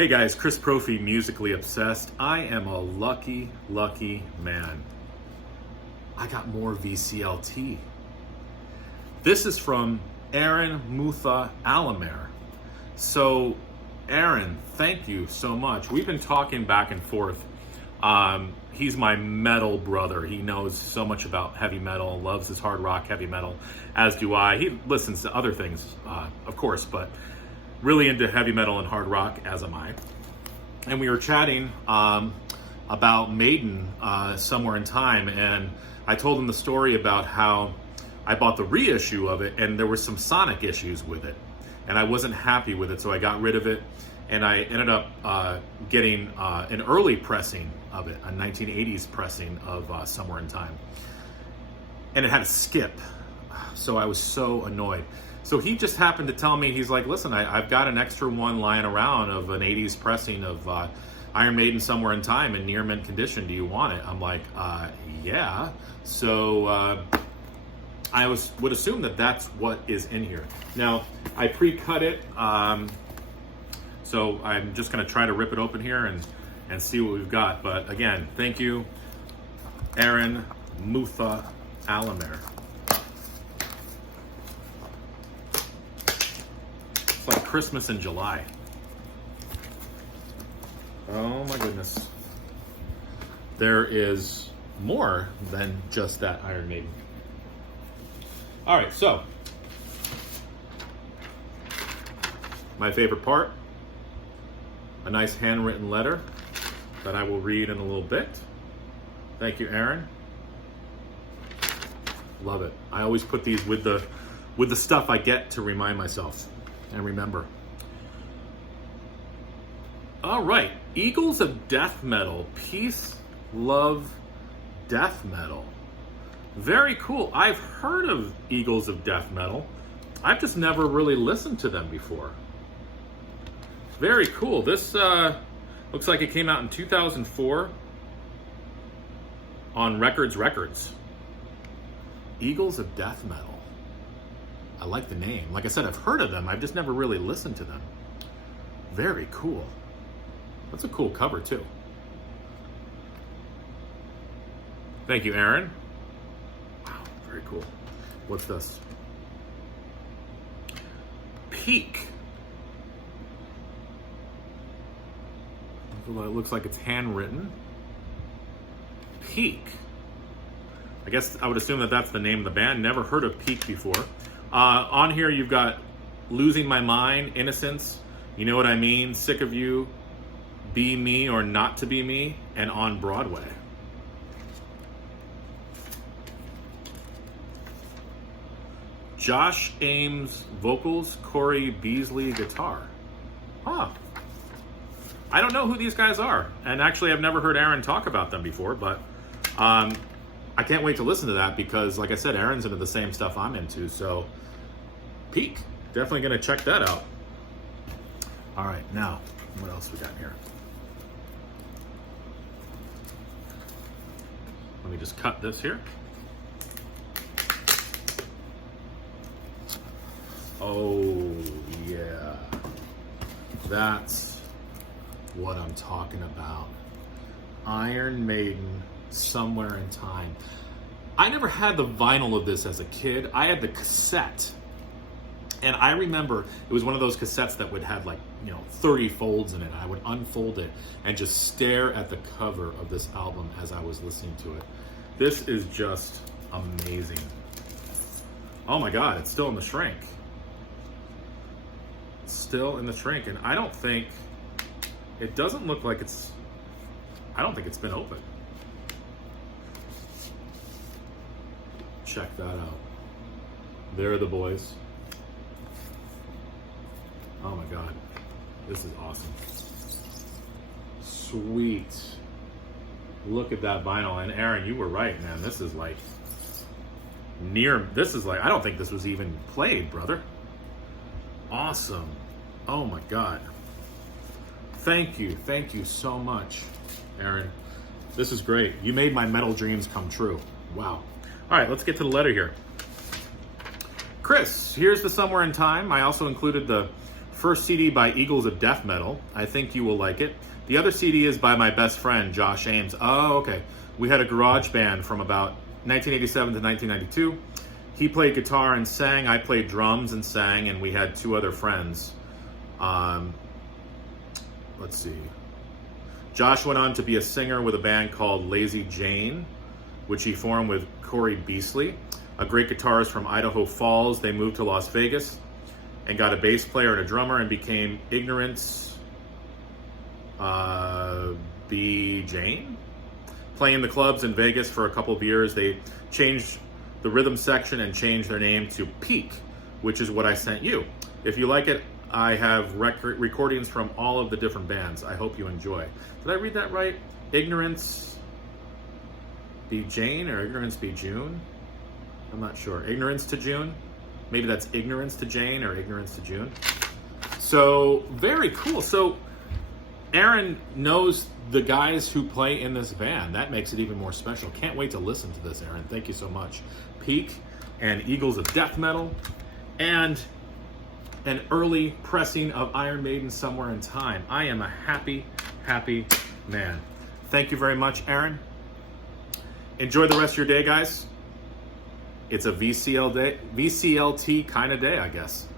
Hey guys, Chris Profi, Musically Obsessed. I am a lucky man. I got more VCLT. This is from Aaron Mutha, Alamare. So, Aaron, thank you so much. We've been talking back and forth. He's my metal brother. He knows so much about heavy metal, loves his hard rock heavy metal, as do I. He listens to other things, of course, but really into heavy metal and hard rock, as am I. And we were chatting about Maiden somewhere in time, and I told him the story about how I bought the reissue of it, and there were some sonic issues with it, and I wasn't happy with it, so I got rid of it, and I ended up getting an early pressing of it, a 1980s pressing of Somewhere in Time, and it had a skip, so I was so annoyed. So he just happened to tell me, he's like, listen, I've got an extra one lying around of an 80s pressing of Iron Maiden Somewhere in Time in near mint condition. Do you want it? I'm like, yeah. So I would assume that that's what is in here. Now, I pre-cut it, so I'm just going to try to rip it open here and see what we've got. But again, thank you, Aaron Mutha, Alamare. It's like Christmas in July. Oh my goodness. There is more than just that Iron Maiden. All right, so my favorite part, a nice handwritten letter that I will read in a little bit. Thank you, Aaron. Love it. I always put these with the stuff I get to remind myself and remember. All right, Eagles of Death Metal, Peace, Love, Death Metal. Very cool. I've heard of Eagles of Death Metal. I've just never really listened to them before. Very cool. This looks like it came out in 2004 on Records. Eagles of Death Metal. I like the name. Like I said, I've heard of them. I've just never really listened to them. Very cool. That's a cool cover too. Thank you, Aaron. Wow, very cool. What's this? Peak. It looks like it's handwritten. Peak. I guess I would assume that that's the name of the band. Never heard of Peak before. On here you've got Losing My Mind, Innocence, You Know What I Mean, Sick of You, Be Me or Not to Be Me, and On Broadway. Josh Ames vocals, Corey Beasley guitar. Huh. I don't know who these guys are, and actually I've never heard Aaron talk about them before, but I can't wait to listen to that because, like I said, Aaron's into the same stuff I'm into, so Peak. Definitely going to check that out. All right, now, what else we got here? Let me just cut this here. Oh, yeah. That's what I'm talking about. Iron Maiden, Somewhere in Time. I never had the vinyl of this as a kid. I had the cassette. And I remember it was one of those cassettes that would have 30 folds in it. I would unfold it and just stare at the cover of this album as I was listening to it. This is just amazing. Oh my God, it's still in the shrink. Still in the shrink. And I don't think, it doesn't look like it's, I don't think it's been opened. Check that out. There are the boys. Oh my God, this is awesome. Sweet. Look at that vinyl. And Aaron, you were right, man. This is like I don't think this was even played, brother. Awesome. Oh my God. Thank you so much, Aaron. This is great. You made my metal dreams come true. Wow. All right, let's get to the letter here. Chris, here's the Somewhere in Time. I also included the First CD by Eagles of Death Metal. I think you will like it. The other CD is by my best friend, Josh Ames. Oh, okay. We had a garage band from about 1987 to 1992. He played guitar and sang. I played drums and sang, and we had two other friends. Let's see. Josh went on to be a singer with a band called Lazy Jane, which he formed with Corey Beasley, a great guitarist from Idaho Falls. They moved to Las Vegas and got a bass player and a drummer and became Ignorance B. Jane? Playing the clubs in Vegas for a couple of years. They changed the rhythm section and changed their name to Peak, which is what I sent you. If you like it, I have recordings from all of the different bands. I hope you enjoy. Did I read that right? Ignorance be Jane or Ignorance be June? I'm not sure. Ignorance to June? Maybe that's Ignorance to Jane or Ignorance to June. So, very cool. So, Aaron knows the guys who play in this band. That makes it even more special. Can't wait to listen to this, Aaron. Thank you so much. Peak and Eagles of Death Metal and an early pressing of Iron Maiden Somewhere in Time. I am a happy, happy man. Thank you very much, Aaron. Enjoy the rest of your day, guys. It's a VCLT kind of day, I guess.